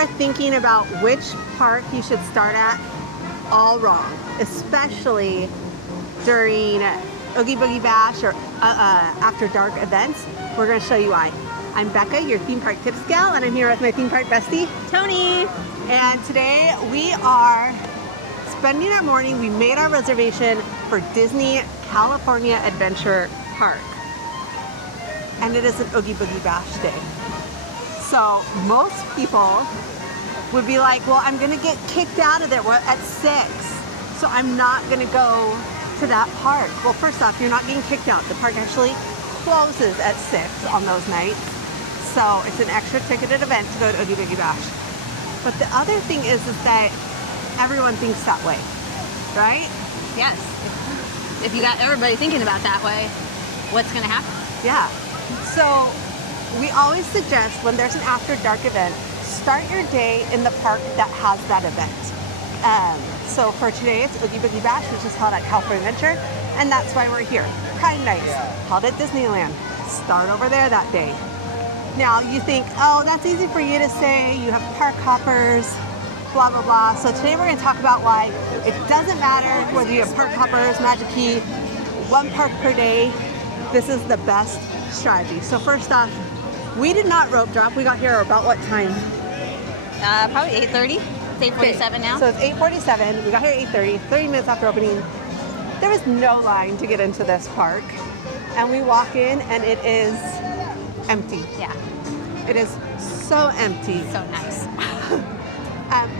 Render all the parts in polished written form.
are thinking about which park you should start at, all wrong, especially during Oogie Boogie Bash or after dark events. We're going to show you why. I'm Becca, your theme park tips gal, and I'm here with my theme park bestie, Tony. And today we are spending our morning. We made our reservation for Disney California Adventure Park, and it is an Oogie Boogie Bash day. So most people would be like, well, I'm going to get kicked out of there at 6, so I'm not going to go to that park. Well, first off, you're not getting kicked out. The park actually closes at 6 on those nights. So it's an extra ticketed event to go to Oogie Boogie Bash. But the other thing is that everyone thinks that way, right? Yes. If you got everybody thinking about that way, what's going to happen? Yeah. So we always suggest when there's an after dark event, start your day in the park that has that event. So for today, it's Oogie Boogie Bash, which is held at California Adventure, and that's why we're here. Prime Nights, held at Disneyland. Start over there that day. Now you think, oh, that's easy for you to say, you have park hoppers, blah, blah, blah. So today we're going to talk about why it doesn't matter whether you have park hoppers, Magic Key, one park per day. This is the best strategy. So first off, we did not rope drop. We got here about what time? Probably 8:30. It's 8:47 now. So it's 8:47. We got here at 8:30, 30 minutes after opening. There was no line to get into this park. And we walk in and it is empty. Yeah. It is so empty. So nice.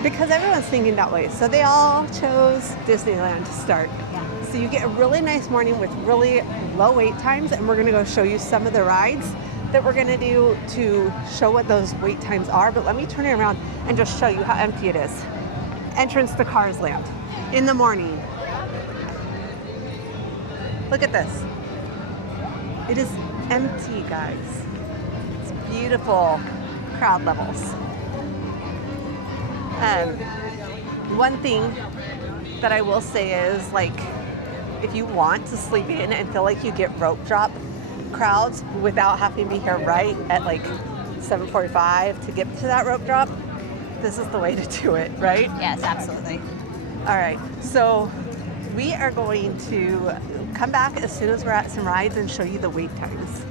Because everyone's thinking that way. So they all chose Disneyland to start. Yeah. So you get a really nice morning with really low wait times, and we're going to go show you some of the rides that we're going to do to show what those wait times are. But let me turn it around and just show you how empty it is. Entrance to Cars Land in the morning. Look at this. It is empty, guys. It's beautiful crowd levels. One thing that I will say is, like, if you want to sleep in and feel like you get rope drop crowds without having to be here right at like 7:45 to get to that rope drop, this is the way to do it, right? Yes, absolutely. All right, so we are going to come back as soon as we're at some rides and show you the wait times. Is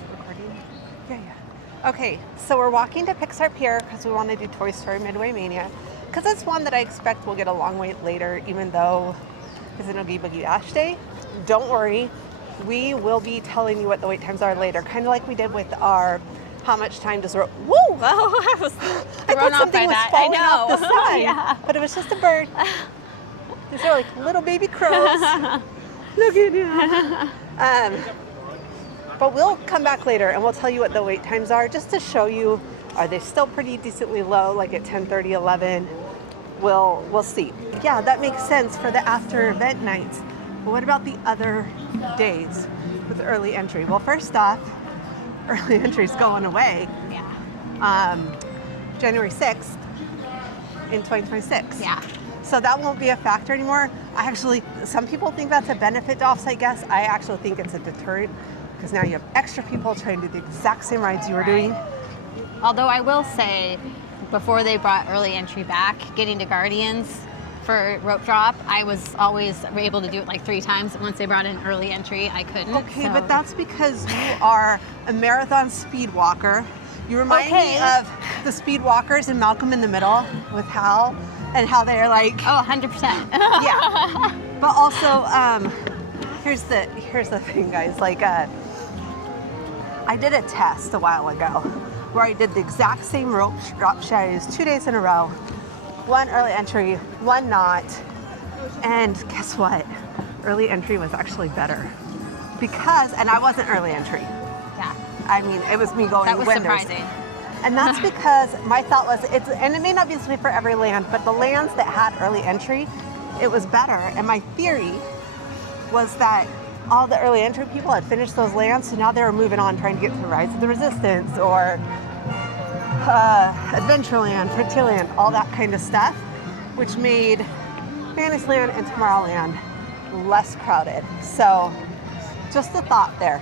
it recording? Yeah. Okay, so we're walking to Pixar Pier because we want to do Toy Story Midway Mania, because it's one that I expect will get a long wait later, even though it's an Oogie Boogie Bash day. Don't worry, we will be telling you what the wait times are later, kind of like we did with our how much time does rope. Woo! Oh, I was I thrown thought off something by was that. falling I know. off the side, Yeah. but it was just a bird. These are like little baby crows. Look at you. But we'll come back later and we'll tell you what the wait times are, just to show you, are they still pretty decently low, like at 10:30, 11? We'll see. Yeah, that makes sense for the after event nights. But what about the other days with early entry? Well, first off, early entry is going away. Yeah. January 6th in 2026. Yeah. So that won't be a factor anymore. Some people think that's a benefit to offsite guests. I actually think it's a deterrent, because now you have extra people trying to do the exact same rides you were doing. Although I will say, before they brought early entry back, getting to Guardians for rope drop, I was always able to do it like 3 times. Once they brought in early entry, I couldn't. Okay, so. but that's because you are a marathon speed walker. You remind me of the speed walkers in Malcolm in the Middle with Hal, and how they're like, Oh, 100%. yeah. But also, here's the thing, guys. Like, I did a test a while ago where I did the exact same rope drop strategies 2 days in a row. 1 early entry, 1 not. And guess what? Early entry was actually better. And I wasn't early entry. Yeah. I mean, it was me going That was when surprising. And that's because my thought was, and it may not be this way for every land, but the lands that had early entry, it was better. And my theory was that all the early entry people had finished those lands, so now they were moving on, trying to get to Rise of the Resistance or Adventureland, Frontierland, all that kind of stuff, which made Fantasyland and Tomorrowland less crowded. So just a thought there.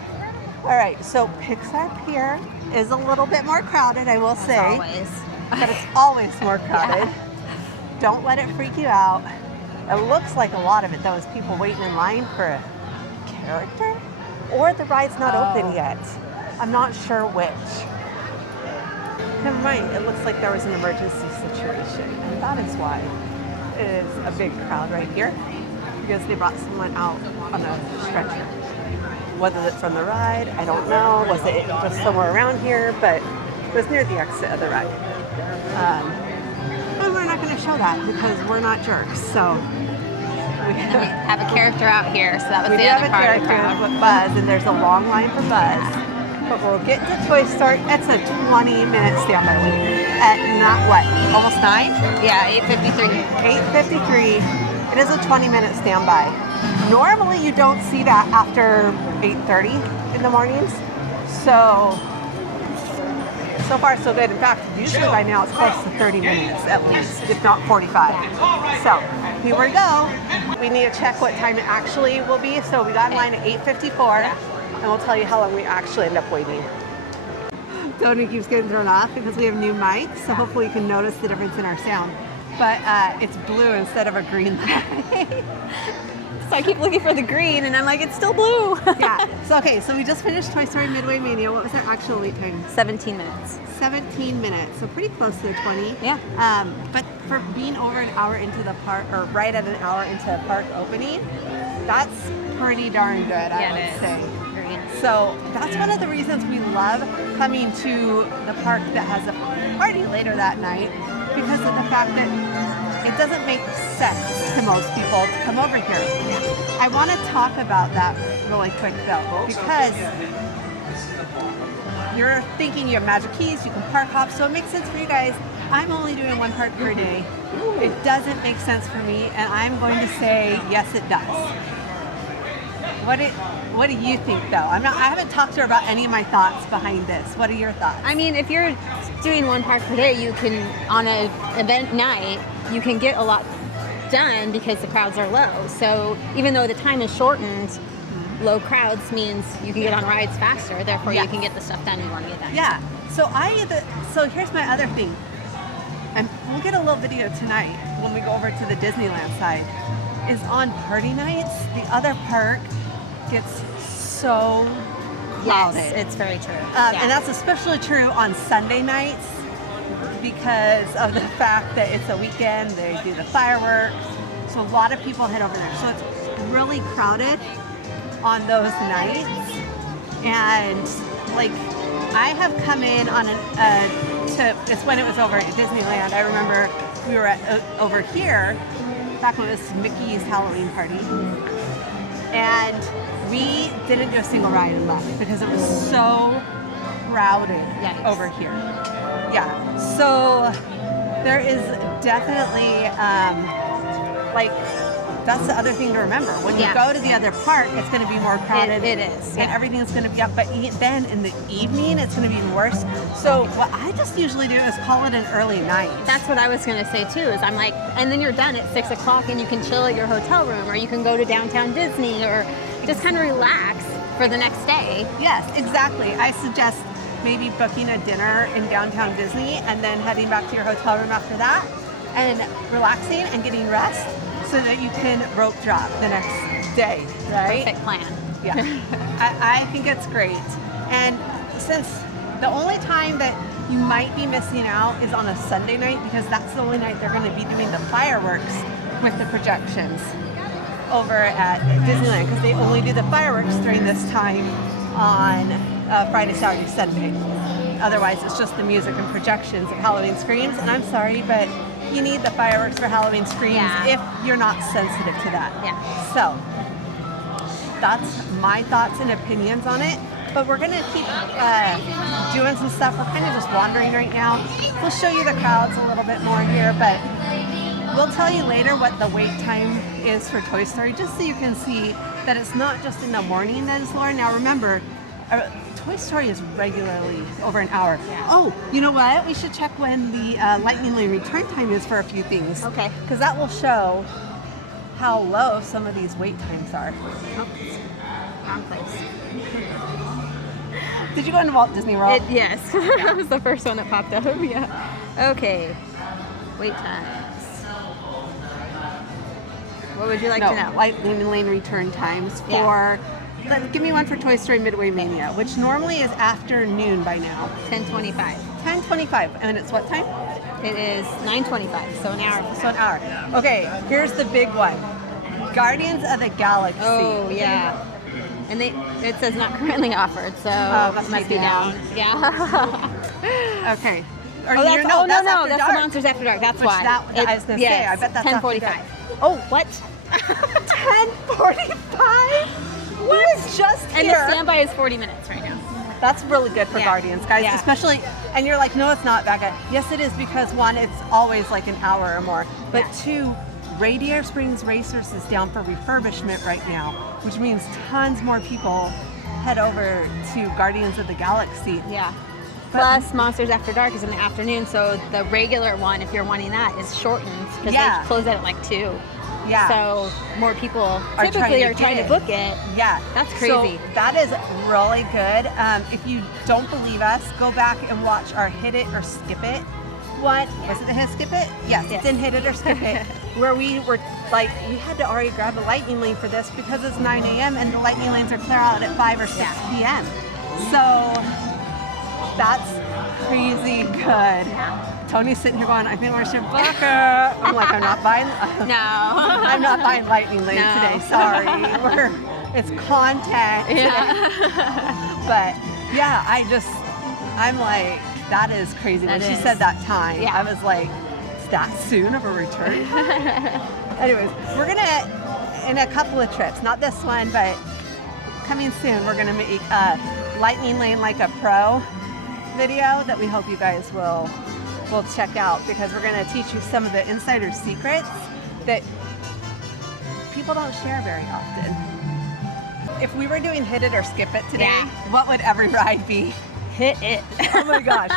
All right, so Pixar Pier is a little bit more crowded, I will say. Always. But it's always more crowded. Yeah. Don't let it freak you out. It looks like a lot of it, though, is people waiting in line for a character, or the ride's not open yet. I'm not sure which. Never mind, it looks like there was an emergency situation, and that is why it is a big crowd right here, because they brought someone out on a stretcher. Whether it's from the ride, I don't know. Was it just somewhere around here? But it was near the exit of the ride. But we're not going to show that because we're not jerks. So We have a character out here, so that was we the do have other a part of the character crowd. with Buzz, and there's a long line for Buzz. But we'll get to Toy Story. It's a 20-minute standby wait at not what? Almost 9? Yeah, 8:53. 8:53. It is a 20-minute standby. Normally you don't see that after 8:30 in the mornings. So far so good. In fact, usually by now it's close to 30 minutes at least, if not 45. So here we go. We need to check what time it actually will be. So we got in line at 8:54, and we'll tell you how long we actually end up waiting. Tony keeps getting thrown off because we have new mics, so hopefully you can notice the difference in our sound. But it's blue instead of a green light. So I keep looking for the green, and I'm like, it's still blue. Yeah. So we just finished Toy Story Midway Mania. What was our actual wait time? 17 minutes. 17 minutes, so pretty close to the 20. Yeah. But for being over an hour into the park, or right at an hour into park opening, that's pretty darn good, I would say. Agreed. So that's one of the reasons we love coming to the park that has a party later that night, because of the fact that it doesn't make sense to most people to come over here. I want to talk about that really quick though, because you're thinking you have magic keys, you can park hop, so it makes sense for you guys. I'm only doing one park per day. It doesn't make sense for me, and I'm going to say yes, it does. What do you think though? I haven't talked to her about any of my thoughts behind this. What are your thoughts? I mean, if you're doing one park per day, you can, on an event night, you can get a lot done because the crowds are low. So even though the time is shortened, low crowds means you can get on rides faster. Therefore, you can get the stuff done you want to get done. Yeah. So here's my other thing, and we'll get a little video tonight when we go over to the Disneyland side. Is on party nights, the other park gets so loud. Yes, it's very true. And that's especially true on Sunday nights because of the fact that it's a weekend, they do the fireworks, so a lot of people head over there. So it's really crowded on those nights, and like I have come in on it's when it was over at Disneyland. I remember we were over here back when it was Mickey's Halloween party, and we didn't do a single ride and left because it was so crowded over here. Yeah, so there is definitely that's the other thing to remember. When you go to the other park, it's going to be more crowded. It is. And everything's going to be up. But then in the evening, it's going to be even worse. So what I just usually do is call it an early night. That's what I was going to say too, is I'm like, and then you're done at 6 o'clock and you can chill at your hotel room, or you can go to downtown Disney, or just kind of relax for the next day. Yes, exactly. I suggest maybe booking a dinner in downtown Disney and then heading back to your hotel room after that and relaxing and getting rest so that you can rope drop the next day, right? Perfect plan. Yeah, I think it's great. And since the only time that you might be missing out is on a Sunday night, because that's the only night they're going to be doing the fireworks with the projections over at Disneyland, because they only do the fireworks during this time on Friday, Saturday, Sunday. Otherwise, it's just the music and projections of Halloween Screams. And I'm sorry, but you need the fireworks for Halloween Screams if you're not sensitive to that. Yeah. So that's my thoughts and opinions on it. But we're gonna keep doing some stuff. We're kind of just wandering right now. We'll show you the crowds a little bit more here, but we'll tell you later what the wait time is for Toy Story, just so you can see that it's not just in the morning that it's lower. Now remember, Toy Story is regularly over an hour. Yeah. Oh, you know what? We should check when the Lightning Lane return time is for a few things. Okay. Because that will show how low some of these wait times are. Oh, wrong place. Did you go into Walt Disney World? Yes. That was the first one that popped up. Yeah. Okay. Wait times. What would you like to know? Lightning Lane return times for. Give me one for Toy Story Midway Mania, which normally is afternoon by now. 10:25. 10:25, and it's what time? It is 9:25, so an hour. So an hour. Okay, here's the big one. Guardians of the Galaxy. Oh yeah. And it says not currently offered, so must be down. Yeah. Okay. That's the Monsters After Dark. That's why. I was going to say, I bet that's 10:45. Oh, What? 10:45? What is just And here? the standby is 40 minutes right now. That's really good for Guardians, guys. Yeah. Especially, and you're like, no, it's not, Becca. Yes, it is, because one, it's always like an hour or more. But two, Radiator Springs Racers is down for refurbishment right now, which means tons more people head over to Guardians of the Galaxy. Yeah. Plus, Monsters After Dark is in the afternoon, so the regular one, if you're wanting that, is shortened because they close at like 2. Yeah. So more people typically are trying to book it. Yeah. That's crazy. So that is really good. If you don't believe us, go back and watch our Hit It or Skip It. Was it the Hit Skip It? Yes, it's in Hit It or Skip It, where we were like, we had to already grab a lightning lane for this because it's 9 a.m. and the lightning lanes are clear out at 5 or 6 p.m. So that's crazy good. Tony's sitting here going, I think we're should book it. I'm like, I'm not buying. No. I'm not buying lightning lane today. Sorry. It's contact. Yeah. But yeah, I'm like, that is crazy. When she said that time, I was like, is that soon of a return? Anyways, we're gonna, in a couple of trips, not this one, but coming soon, we're gonna make a lightning lane like a pro video that we hope you guys will check out, because we're going to teach you some of the insider secrets that people don't share very often. If we were doing Hit It or Skip It today, what would every ride be? Hit It. Oh my gosh.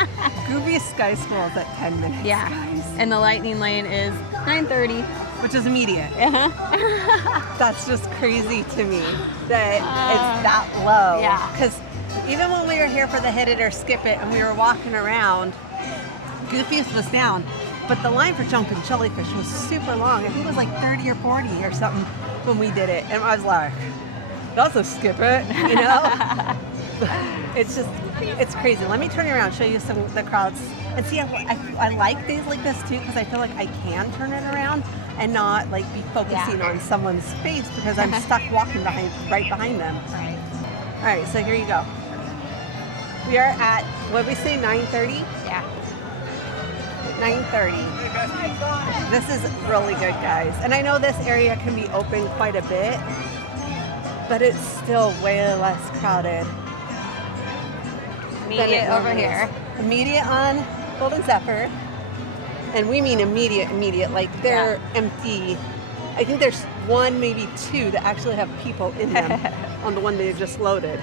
Goofy Sky School is at 10 minutes, guys. And the lightning lane is 9:30. Which is immediate. That's just crazy to me that it's that low. Yeah. Because even when we were here for the Hit It or Skip It and we were walking around, Goofy's was down, but the line for Jumpin' Jellyfish was super long. I think it was like 30 or 40 or something when we did it. And I was like, that's a Skip It, you know? It's crazy. Let me turn around, show you some of the crowds. And see, I like days like this too, because I feel like I can turn it around and not like be focusing on someone's face because I'm stuck walking right behind them. Right. All right, so here you go. We are at, what did we say, 9:30? Yeah. 9:30. This is really good, guys. And I know this area can be open quite a bit, but it's still way less crowded. Immediate over here. Immediate on Golden Zephyr. And we mean immediate, like they're empty. I think there's one, maybe two that actually have people in them on the one they just loaded.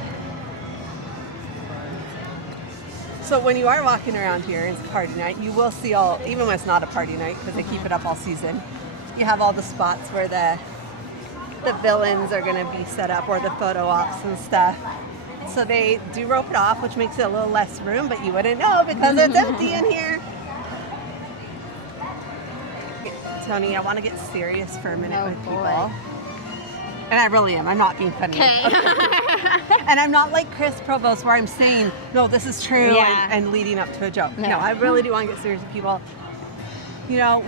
So when you are walking around here, it's party night, you will see all, even when it's not a party night, because they keep it up all season, you have all the spots where the villains are going to be set up, or the photo ops and stuff. So they do rope it off, which makes it a little less room, but you wouldn't know because it's empty in here. Tony, I want to get serious for a minute with people. And I really am. I'm not being funny. Okay. And I'm not like Chris Provost where I'm saying, no, this is true and leading up to a joke. No, I really do want to get serious with people. You know,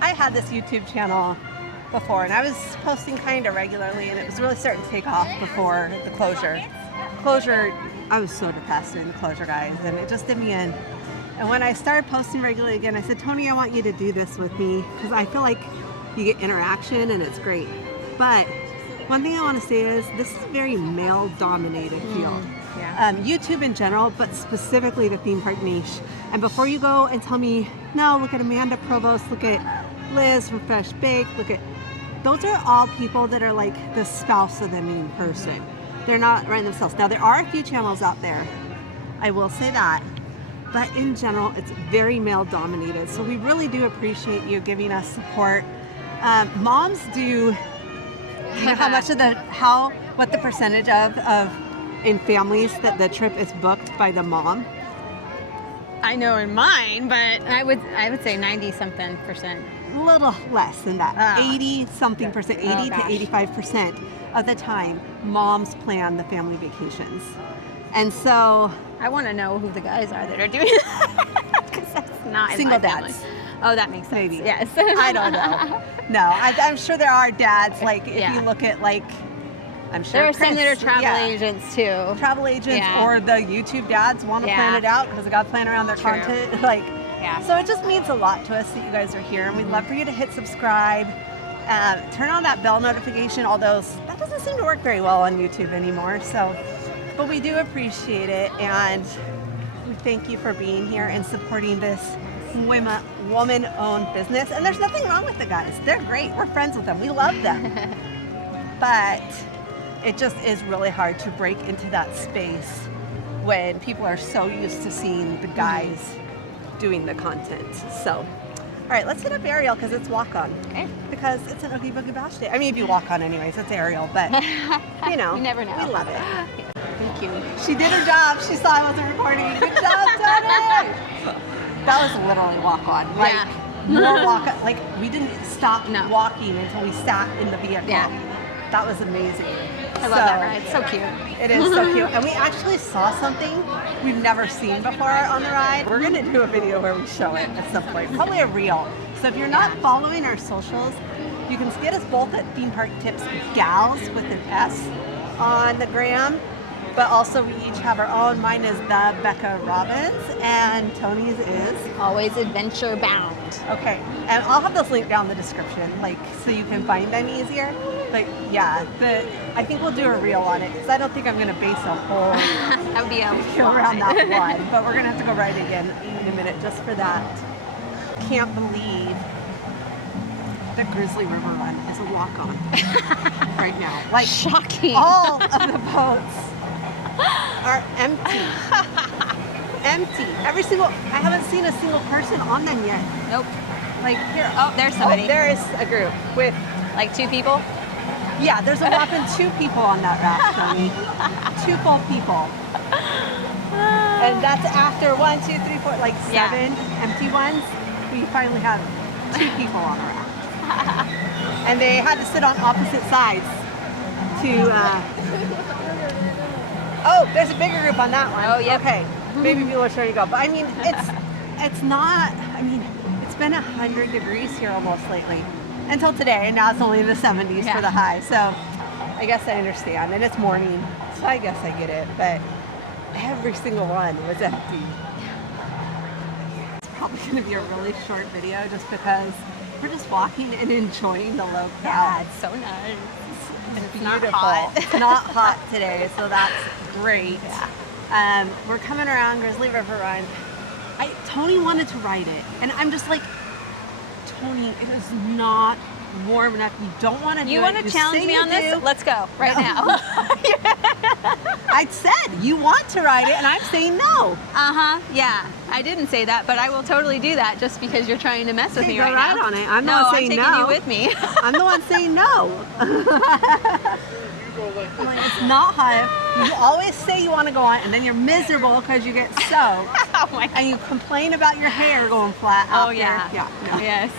I had this YouTube channel before and I was posting kind of regularly and it was really starting to take off before the closure. I was so depressed during the closure, guys, and it just did me in. And when I started posting regularly again, I said, Tony, I want you to do this with me because I feel like you get interaction and it's great. But one thing I want to say is this is a very male-dominated field. YouTube in general, but specifically the theme park niche. And before you go and tell me, no, look at Amanda Provost, look at Liz from Fresh Bake, those are all people that are like the spouse of the main person. They're not running themselves. Now, there are a few channels out there, I will say that. But in general, it's very male-dominated. So we really do appreciate you giving us support. Moms do, you know how much of what the percentage of in families that the trip is booked by the mom? I know in mine, but I would say 90-something%. A little less than that. 80-something percent, 80 to gosh. 85% of the time, moms plan the family vacations. And so I want to know who the guys are that are doing that, because that's not in Single my family. dads. Oh, that makes sense. Maybe. Yes. I don't know. No, I'm sure there are dads, like, if Yeah. you look at, like, I'm sure There are some that are Chris, travel yeah, agents too. travel agents, Yeah. or the YouTube dads want to Yeah. plan it out because they got to plan around their True. content. Like, Yeah. so it just means a lot to us that you guys are here, and we'd love for you to hit subscribe, turn on that bell notification. Although that doesn't seem to work very well on YouTube anymore. So, but we do appreciate it, and we thank you for being here and supporting this woman-owned business. And there's nothing wrong with the guys; they're great. We're friends with them. We love them, but it just is really hard to break into that space when people are so used to seeing the guys doing the content. So, all right, let's hit up Ariel because it's walk on. Okay. Because it's an Oogie Boogie Bash day. I mean, if you walk on anyways, it's Ariel, but you know, You never know. we love it. Thank you. She did her job. She saw I wasn't recording. Good job, Tony! That was literally walk on. Like, Yeah. more walk on. Like, we didn't stop No. walking until we sat in the vehicle. Yeah. That was amazing. I love that ride. So cute. It is so cute. And we actually saw something we've never seen before on the ride. We're going to do a video where we show it at some point. Probably a reel. So if you're not following our socials, you can get us both at Theme Park Tips Gals with an S on the gram. But also we each have our own. Mine is the Becca Robbins, and Tony's is Always adventure bound. okay. And I'll have those linked down in the description, like, so you can find them easier. But yeah, I think we'll do a reel on it because I don't think I'm going to base a whole That would be a go around that one. But we're going to have to go ride again in a minute just for that. Can't believe the Grizzly River Run is a walk-on right now. Like, Shocking. all of the boats are empty. Empty. Every single, I haven't seen a single person on them yet. Nope. Like, here, Oh, there's somebody. Oh, there is a group with, Like 2 people? yeah, there's a whopping 2 people on that raft, Tony. 2 full people. And that's after 1, 2, 3, 4, like 7 Yeah. empty ones. We finally have 2 people on the raft. And they had to sit on opposite sides to, oh, there's a bigger group on that one. Oh, yep. Okay, maybe people are starting to go. But I mean, it's not, I mean, it's been 100 degrees here almost lately. Until today, and now it's only in the 70s Yeah. for the high. So I guess I understand. And it's morning, so I guess I get it. But every single one was empty. It's probably going to be a really short video just because we're just walking and enjoying the low Yeah, crowd. it's so nice. It's not beautiful. hot. It's not hot today, so that's great. Yeah. We're coming around Grizzly River Run. Tony wanted to ride it, and I'm just like, Tony, it is not warm enough. You don't want to do it. You want to challenge say me you on this? do. Let's go right now. I said you want to ride it, and I'm saying no. Yeah. I didn't say that, but I will totally do that just because you're trying to mess with Okay, me go right ride now. on it. I'm no, not I'm saying taking no. you with me. I'm the one saying no. I'm like, it's not hot. You always say you want to go on, and then you're miserable because you get soaked. Oh my And you complain about your hair going flat Oh out yeah. there. No. Yes.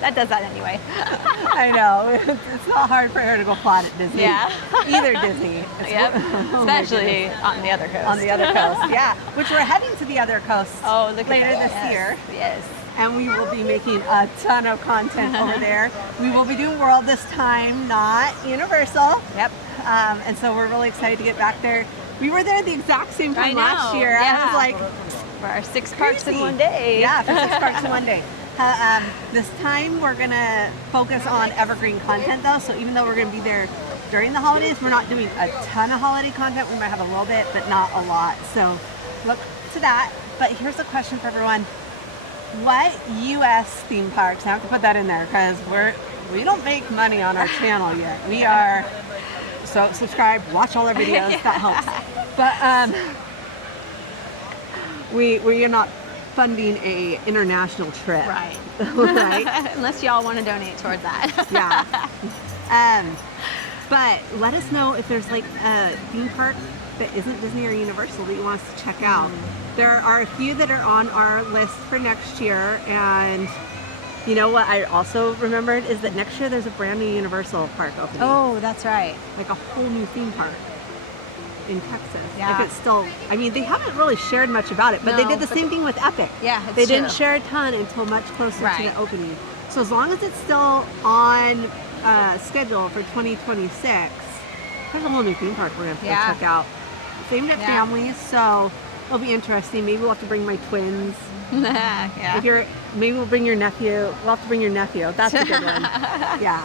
That does that anyway. I know. It's not hard for hair to go flat at Disney. Yeah. Either Disney. It's Yep. oh my Especially goodness. on the other coast. On the other coast. Yeah. Which we're heading to the other coast Oh, look later at this that. year. Yes. And we will be making a ton of content over there. We will be doing World this time, not Universal. Yep. And so we're really excited to get back there. We were there the exact same I time know, last year. yeah. I was like, For our 6 parks in crazy. one day. Yeah, for 6 parks in one day. This time we're gonna focus on evergreen content though. So even though we're gonna be there during the holidays, we're not doing a ton of holiday content. We might have a little bit, but not a lot. So look to that. But here's a question for everyone. What U.S. theme parks, I have to put that in there because we don't make money on our channel yet. We are, so subscribe, watch all our videos, that helps. But we are not funding a international trip. Right. Right? Unless y'all want to donate towards that. Yeah. But let us know if there's like a theme park that isn't Disney or Universal that you want us to check out. There are a few that are on our list for next year, and you know what I also remembered is that next year there's a brand new Universal park opening. Oh, that's right. Like a whole new theme park in Texas. Yeah. If it's still, I mean, they haven't really shared much about it, but they No, did the but same thing with Epic. Yeah, it's They didn't true. share a ton until much closer to Right. the opening. So as long as it's still on schedule for 2026, there's a whole new theme park we're gonna have to go Yeah. check out. Same at Yeah. families, so it'll be interesting. Maybe we'll have to bring my twins. Yeah. If you're, maybe we'll bring your nephew. We'll have to bring your nephew. That's a good one. Yeah.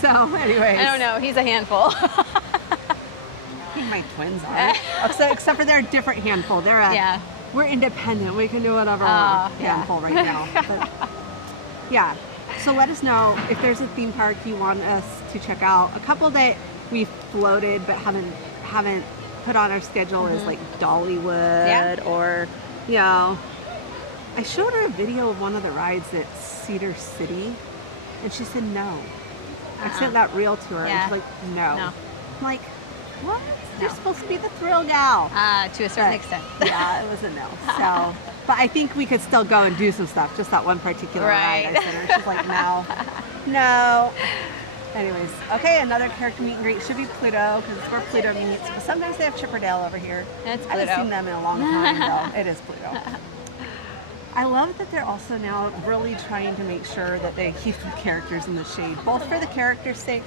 So, anyways. I don't know. He's a handful. I think my twins are. Except for they're a different handful. They're a. Yeah. We're independent. We can do whatever Yeah. handful right now. But, yeah. So let us know if there's a theme park you want us to check out. A couple that we've floated but haven't put on our schedule is like Dollywood Yeah. or, you know, I showed her a video of one of the rides at Cedar City, and she said no. I sent that reel to her, Yeah. and she's like, no. No. I'm like, what? You're No. supposed to be the thrill gal. To a certain But, extent. yeah, it was a no. So, but I think we could still go and do some stuff. Just that one particular Right. ride. I said her. She's like, no, no. Anyways, okay, another character meet and greet should be Pluto because it's where Pluto meets. But sometimes they have Chipperdale over here. It's I haven't Pluto. seen them in a long time, though. It is Pluto. I love that they're also now really trying to make sure that they keep the characters in the shade, both for the character's sake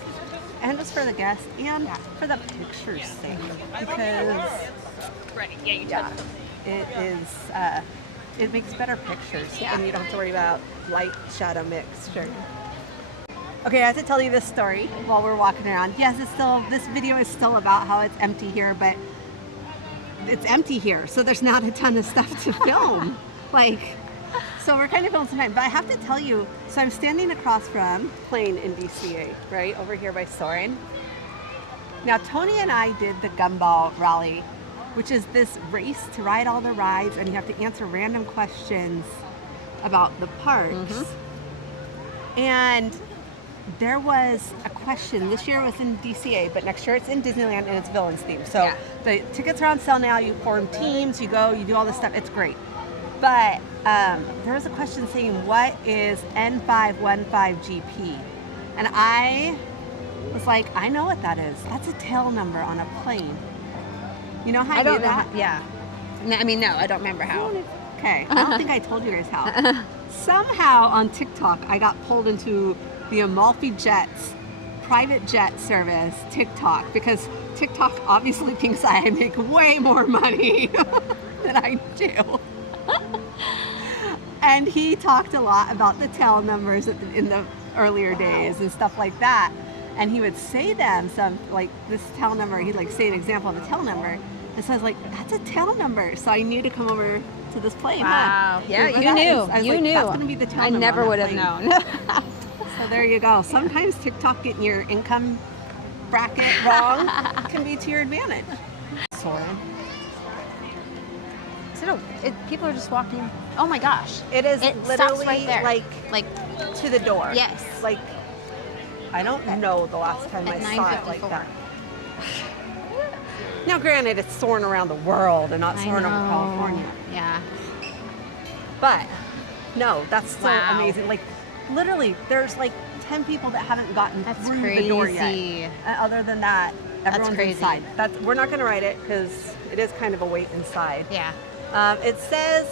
and just for the guests and for the picture's sake. Because yeah, it is it makes better pictures and you don't have to worry about light shadow mixture. Okay, I have to tell you this story while we're walking around. Yes, it's still, this video is still about how it's empty here, but it's empty here, so there's not a ton of stuff to film. So we're kind of filming tonight, but I have to tell you, so I'm standing across from Plane in DCA, right, over here by Soarin'. Now, Tony and I did the Gumball Rally, which is this race to ride all the rides, and you have to answer random questions about the parks. And there was a question. This year it was in DCA, but next year it's in Disneyland and it's villains themed. So the tickets are on sale now. You form teams, you go, you do all this stuff. It's great. But there was a question saying, what is N515GP? And I was like, I know what that is. That's a tail number on a plane. You know how I do don't know. that? Yeah. No, I mean, no, I don't remember how. Okay, I don't think I told you guys how. Somehow on TikTok, I got pulled into the Amalfi Jets private jet service TikTok because TikTok obviously thinks I make way more money than I do. And he talked a lot about the tail numbers in the earlier days and stuff like that. And he would say them, some like this tail number, he'd like say an example of a tail number. And so I was like, that's a tail number. So I knew to come over to this plane. Wow. Huh? Yeah, Remember you that? knew. I was You like, knew. That's going to be the tail I number never on would that have plane. known. So there you go. Sometimes TikTok getting your income bracket wrong can be to your advantage. Soarin'. People are just walking. Oh my gosh. It is It literally stops right there. like to the door. Yes. Like, I don't know the last time I At saw it like 9:54. that. Now, granted, it's soaring around the world and not soaring over California. Yeah. But no, that's so Wow. amazing. Like, literally, there's like 10 people that haven't gotten That's through the door yet. crazy. And other than that, everyone's crazy. inside. We're not going to ride it because it is kind of a wait inside. Yeah. It says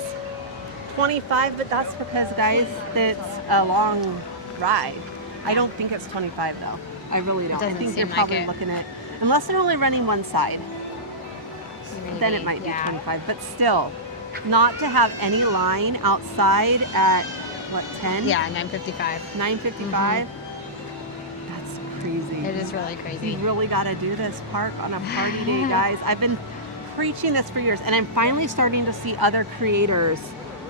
25, but that's because, guys, it's a long ride. I don't think it's 25 though. I really don't. I doesn't think seem you're like probably it. looking at, unless they're only running one side, then it might be Yeah. 25. But still, not to have any line outside at what, 10? Yeah, 9:55. 9:55. That's crazy. It is really You crazy. really got to do this park on a party day, guys. I've been preaching this for years, and I'm finally starting to see other creators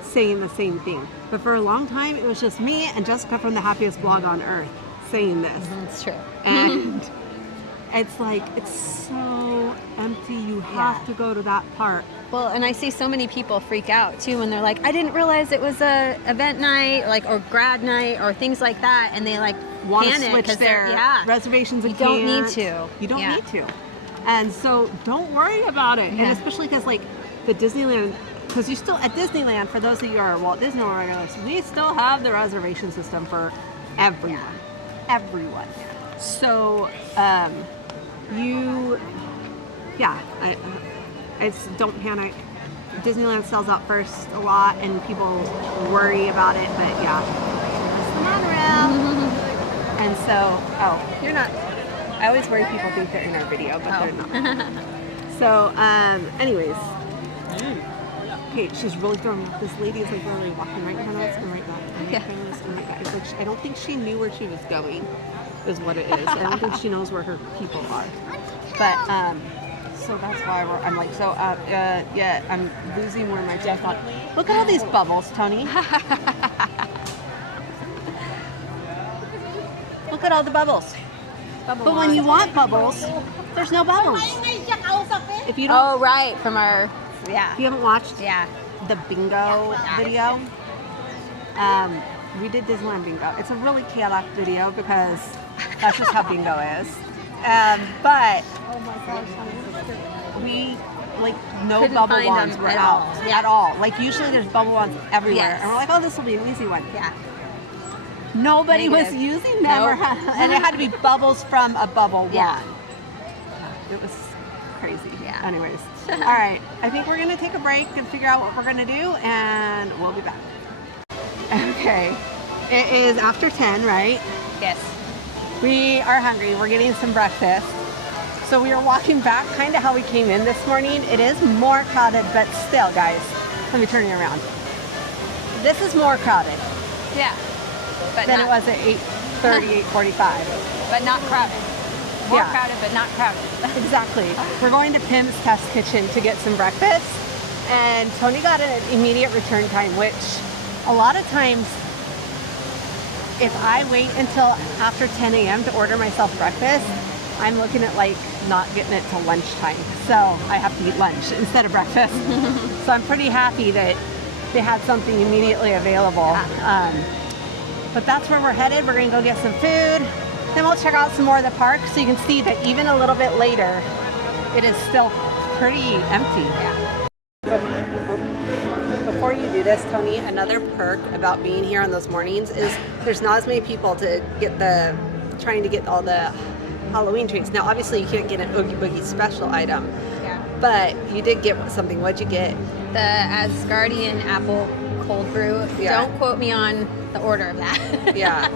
saying the same thing. But for a long time, it was just me and Jessica from the Happiest Blog on Earth saying this. It's true. And it's like, it's so empty. You have to go to that park. Well, and I see so many people freak out too when they're like, I didn't realize it was a event night, like, or grad night or things like that, and they like want to panic switch 'cause their reservations and You don't need can't. to. You don't Yeah. need to. And so don't worry about it. And Yeah. especially because like the Disneyland, because you still at Disneyland, for those of you who are Walt Disney World regulars, we still have the reservation system for everyone. Everyone. So it's don't panic. Disneyland sells out first a lot, and people worry about it. But yeah, that's the monorail. And so, you're not. I always worry people think they're in our video, but they're not. So, anyways. Okay, she's really throwing me off. This lady is like literally walking right in front of us and right back. And right in front of us and right back. It's like I don't think she knew where she was going, is what it is. I don't think she knows where her people are. But so that's why I'm like I'm losing where my breath on. Look at all these bubbles, Tony. Look at all the bubbles. But when you want bubbles, there's no bubbles. If you don't, Oh, right, from our, if you haven't watched the bingo video, we did Disneyland bingo. It's a really chaotic video because that's just how bingo is. But we no Couldn't bubble find wands them were at out all. Yeah. at all. Like usually there's bubble wands everywhere, Yes. and we're like, oh, this will be an easy one. yeah. Nobody was Negative. using them, Nope. and it had to be bubbles from a bubble Yeah. wand. It was crazy. Yeah. Anyways, all right. I think we're gonna take a break and figure out what we're gonna do, and we'll be back. Okay. It is after 10, right? Yes. We are hungry. We're getting some breakfast. So we are walking back kind of how we came in this morning. It is more crowded, but still, guys, let me turn you around. This is more crowded Yeah. But than not, it was at 8:30, 8:45. But not crowded. More Yeah. crowded, but not crowded. Exactly. We're going to Pim's Test Kitchen to get some breakfast. And Tony got an immediate return time, which a lot of times, if I wait until after 10 a.m. to order myself breakfast, I'm looking at like not getting it till lunchtime. So I have to eat lunch instead of breakfast. So I'm pretty happy that they had something immediately available. But that's where we're headed. We're gonna go get some food. Then we'll check out some more of the park so you can see that even a little bit later, it is still pretty empty. Before you do this, Tony, another perk about being here on those mornings is there's not as many people to get trying to get all the Halloween treats. Now, obviously, you can't get an Oogie Boogie special item, but you did get something. What'd you get? The Asgardian apple cold brew. Yeah. Don't quote me on the order of that. Yeah.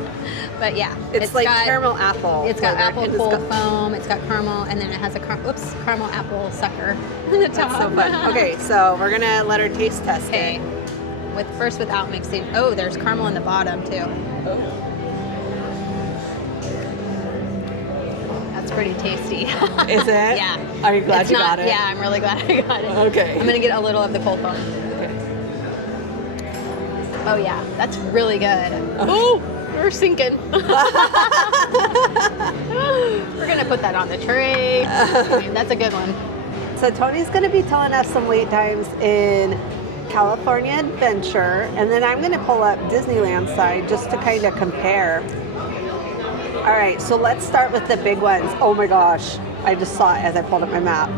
But yeah. It's like got, caramel apple. It's got flavor, apple and cold it's got- foam, it's got caramel, and then it has a caramel apple sucker on the top. That's so fun. Okay, so we're gonna let her taste test Okay. it. Without mixing. Oh, there's caramel in the bottom too. That's pretty tasty. Is it? Yeah. Are you glad It's you not- got it? Yeah, I'm really glad I got it. Okay. I'm gonna get a little of the cold foam. Okay. Oh yeah, that's really good. Oh, we're sinking. We're gonna put that on the tray. I mean, that's a good one. So Tony's going to be telling us some wait times in California Adventure, and then I'm going to pull up Disneyland side just to kind of compare. All right, so let's start with the big ones. Oh my gosh, I just saw it as I pulled up my map.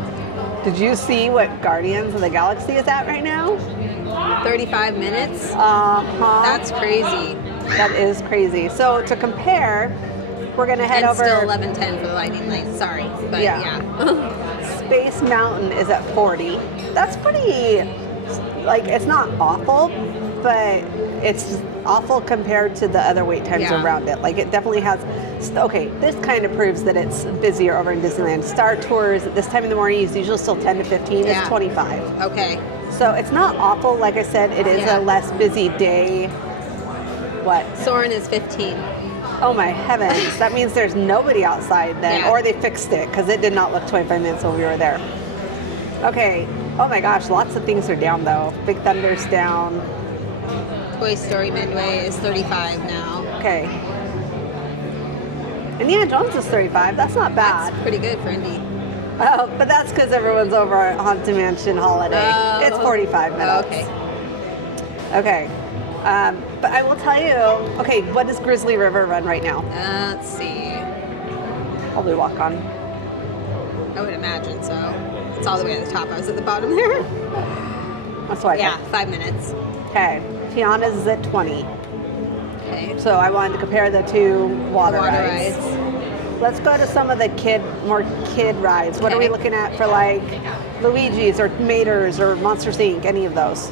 Did you see what Guardians of the Galaxy is at right now? 35 minutes? Uh-huh. That's crazy. That is crazy. So to compare, we're going to head And over. still 11:10 for the lightning lane. Sorry, but yeah. Space Mountain is at 40. That's pretty, like, it's not awful, but it's awful compared to the other wait times Yeah. around it. Like, it definitely has, okay, this kind of proves that it's busier over in Disneyland. Star Tours at this time in the morning is usually still 10 to 15. Yeah. It's 25. Okay. So it's not awful. Like I said, it is Yeah. a less busy day. What? Soren is 15. Oh my heavens. That means there's nobody outside then. Yeah. Or they fixed it because it did not look 25 minutes when we were there. Okay. Oh my gosh. Lots of things are down though. Big Thunder's down. Toy Story Midway is 35 now. Okay. Indiana Jones is 35. That's not bad. That's pretty good for Indy. Oh, but that's because everyone's over at Haunted Mansion Holiday. Oh. It's 45 minutes. Okay. Okay. But I will tell you, okay, what does Grizzly River run right now? Let's see. Probably walk on. I would imagine so. It's all the way at the top. I was at the bottom there. That's why. Yeah, 5 minutes. Okay, Tiana's is at 20. Okay. So I wanted to compare the two water Water rides. rides. Let's go to some of the more kid rides. What are we Okay. looking at for like Luigi's or Mater's or Monsters Inc., any of those?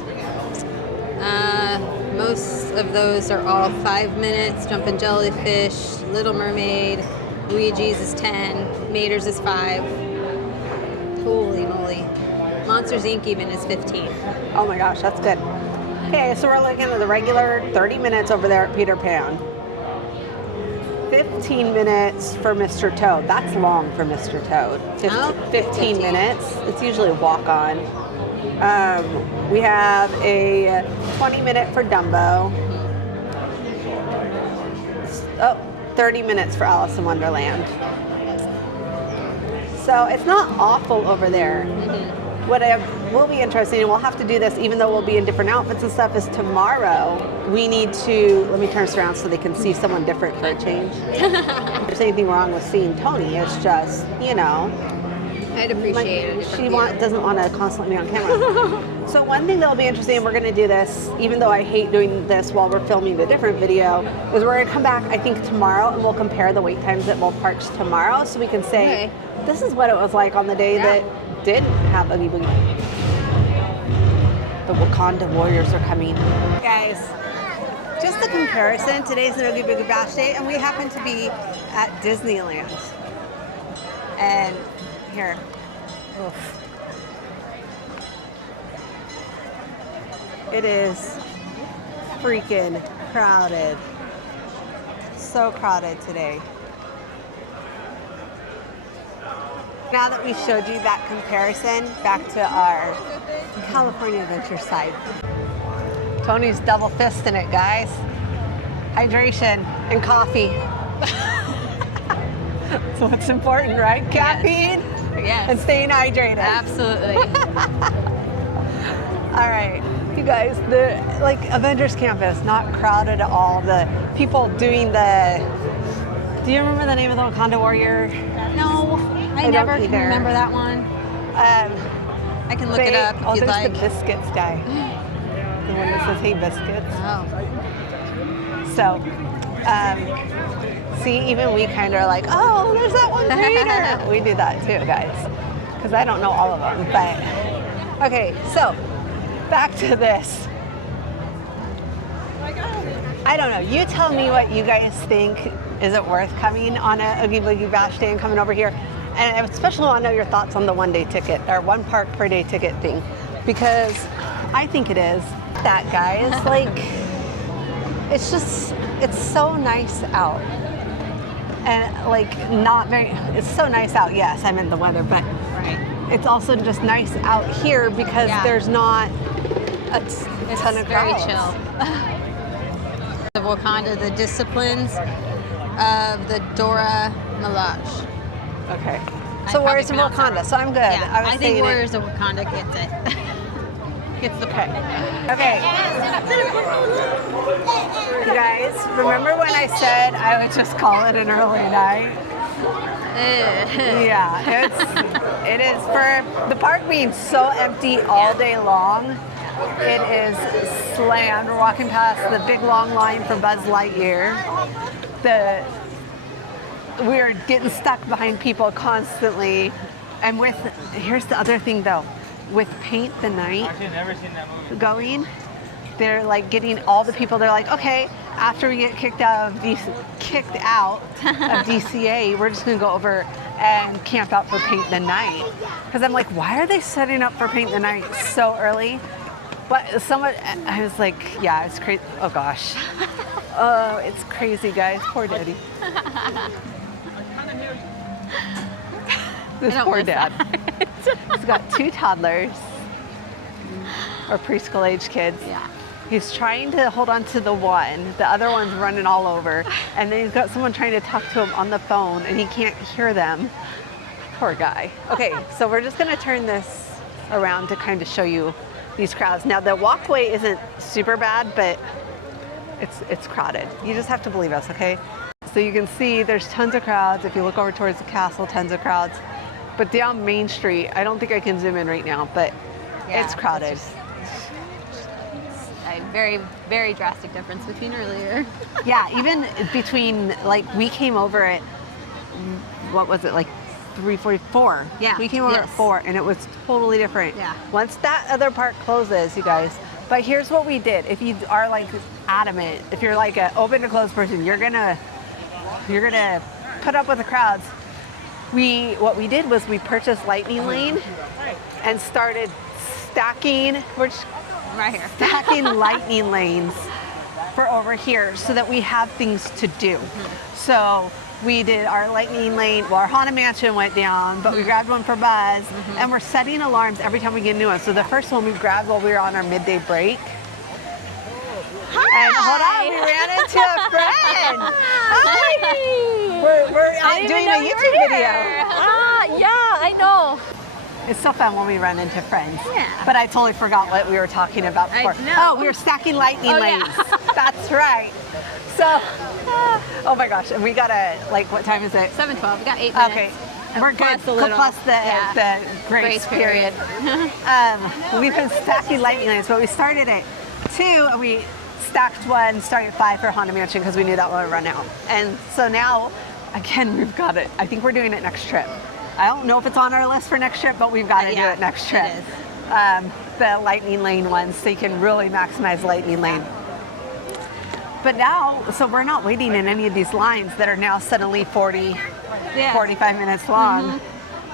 Most of those are all 5 minutes. Jumpin' Jellyfish, Little Mermaid, Luigi's is 10, Mater's is 5. Holy moly. Monsters Inc. even is 15. Oh my gosh, that's good. Okay, so we're looking at the regular 30 minutes over there at Peter Pan. 15 minutes for Mr. Toad. That's long for Mr. Toad. 15 minutes. It's usually a walk-on. We have a 20-minute for Dumbo. 30 minutes for Alice in Wonderland. So it's not awful over there. What will be interesting, and we'll have to do this even though we'll be in different outfits and stuff, is tomorrow we need to, let me turn this around so they can see someone different for a change. If there's anything wrong with seeing Tony, it's just, you know. I'd appreciate it. She doesn't want to constantly be on camera. So one thing that'll be interesting, and we're going to do this, even though I hate doing this while we're filming the different video, is we're going to come back, I think, tomorrow, and we'll compare the wait times at both parks tomorrow, so we can say, this is what it was like on the day that didn't have Oogie Boogie. The Wakanda Warriors are coming. Guys, just a comparison, today's an Oogie Boogie Bash day, and we happen to be at Disneyland. And here, oof. It is freaking crowded. So crowded today. Now that we showed you that comparison, back to our California Adventure side. Tony's double fisting it, guys. Hydration and coffee. So it's important, right? Caffeine? Yes. And staying hydrated. Absolutely. All right, you guys, the Avengers Campus, not crowded at all. The people doing do you remember the name of the Wakanda Warrior? No, I never can remember that one. I can look it up if you'd like. There's the biscuits guy. The one that says, hey, biscuits. Oh. So, see, even we kind of are like, oh, there's that one later. We do that too, guys, because I don't know all of them. But, okay, so back to this. I don't know. You tell me what you guys think. Is it worth coming on a Oogie Boogie Bash day and coming over here? And I especially want to know your thoughts on the one-day ticket or one park per day ticket thing, because I think it is. That, guys, it's so nice out. And it's so nice out. Yes, I'm in the weather, but it's also just nice out here because there's not a ton of crowds. Very chill. Of Wakanda, the disciplines of the Dora Milaje. Okay. So Warriors of Wakanda. So I'm good. Yeah, I think Warriors of Wakanda gets it. Gets the point. Okay. You guys, remember when I said I would just call it an early night? Yeah, it is for the park being so empty all day long. It is slammed. We're walking past the big long line for Buzz Lightyear. We're getting stuck behind people constantly. And here's the other thing though, with Paint the Night going, they're getting all the people, they're like, okay, after we get kicked out of DCA, we're just gonna go over and camp out for Paint the Night. Because I'm like, why are they setting up for Paint the Night so early? But I was like, yeah, it's crazy. Oh gosh. Oh, it's crazy, guys. Poor daddy. This poor dad. He's got 2 toddlers or preschool age kids. Yeah. He's trying to hold on to the one. The other one's running all over. And then he's got someone trying to talk to him on the phone and he can't hear them. Poor guy. Okay, so we're just gonna turn this around to kind of show you these crowds. Now the walkway isn't super bad, but it's crowded. You just have to believe us, okay? So you can see there's tons of crowds. If you look over towards the castle, tons of crowds. But down Main Street, I don't think I can zoom in right now, but it's crowded. It's a very, very drastic difference between earlier. Yeah, even between, like, we came over at, what was it, like 3:44? Yeah. We came over at 4, and it was totally different. Yeah. Once that other part closes, you guys. But here's what we did. If you are like adamant, if you're like an open to close person, you're gonna put up with the crowds. What we did was we purchased Lightning Lane and started stacking. Right here. Stacking lightning lanes for over here so that we have things to do. So we did our lightning lane, well, our Haunted Mansion went down, but we grabbed one for Buzz, and we're setting alarms every time we get a new one. So the first one we grabbed while we were on our midday break. Hi! And hold on, we ran into a friend. Hi! We're doing a YouTube video. Yeah, I know. It's so fun when we run into friends. Yeah. But I totally forgot what we were talking about before. know. Oh, we were stacking lightning lanes. That's right. So, oh my gosh, and we gotta, like, what time is it? 7:12. We got 8 minutes. Okay. We're good. Plus a little, Plus the grace period. We've been stacking lightning lanes, but we started at 2 and we stacked one, started at 5 for Haunted Mansion because we knew that one would run out. And so now, again, we've got it. I think we're doing it next trip. I don't know if it's on our list for next trip, but we've got to do it next trip. It is. The lightning lane ones, so you can really maximize lightning lane. But now, so we're not waiting in any of these lines that are now suddenly 40, 45 minutes long.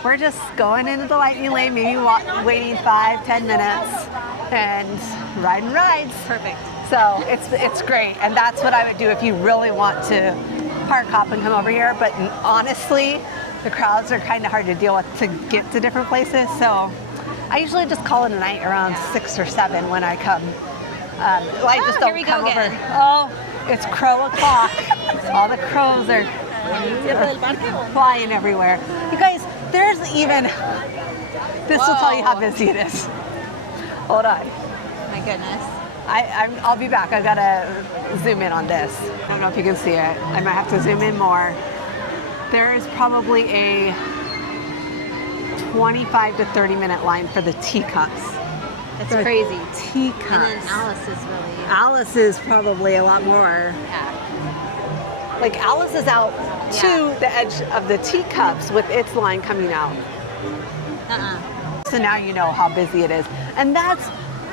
We're just going into the lightning lane, maybe waiting 5-10 minutes and riding rides. Perfect. So it's great, and that's what I would do if you really want to park hop and come over here. But honestly, the crowds are kind of hard to deal with to get to different places. So I usually just call it a night around 6 or 7 when I come. I just don't come over. Again. Oh, it's crow o'clock. All the crows are flying everywhere. You guys, there's even, this will tell you how busy it is. Hold on. My goodness. I'll be back. I've got to zoom in on this. I don't know if you can see it. I might have to zoom in more. There is probably a 25 to 30 minute line for the teacups. It's crazy. Teacups. And then Alice is really. Alice is probably a lot more. Yeah. Like Alice is out to the edge of the teacups with its line coming out. So now you know how busy it is. And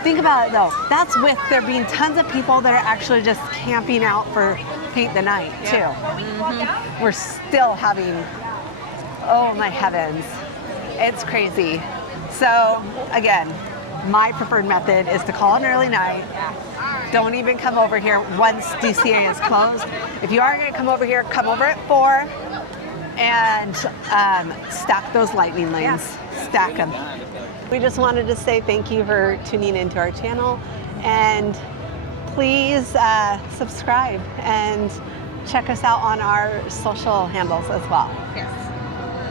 think about it though, that's with there being tons of people that are actually just camping out for paint the night too. We're still having, oh my heavens, it's crazy. So again, my preferred method is to call an early night. Don't even come over here once DCA is closed. If you are going to come over here, come over at 4 and stack those lightning lanes. Stack them. We just wanted to say thank you for tuning into our channel, and please subscribe and check us out on our social handles as well. Yes.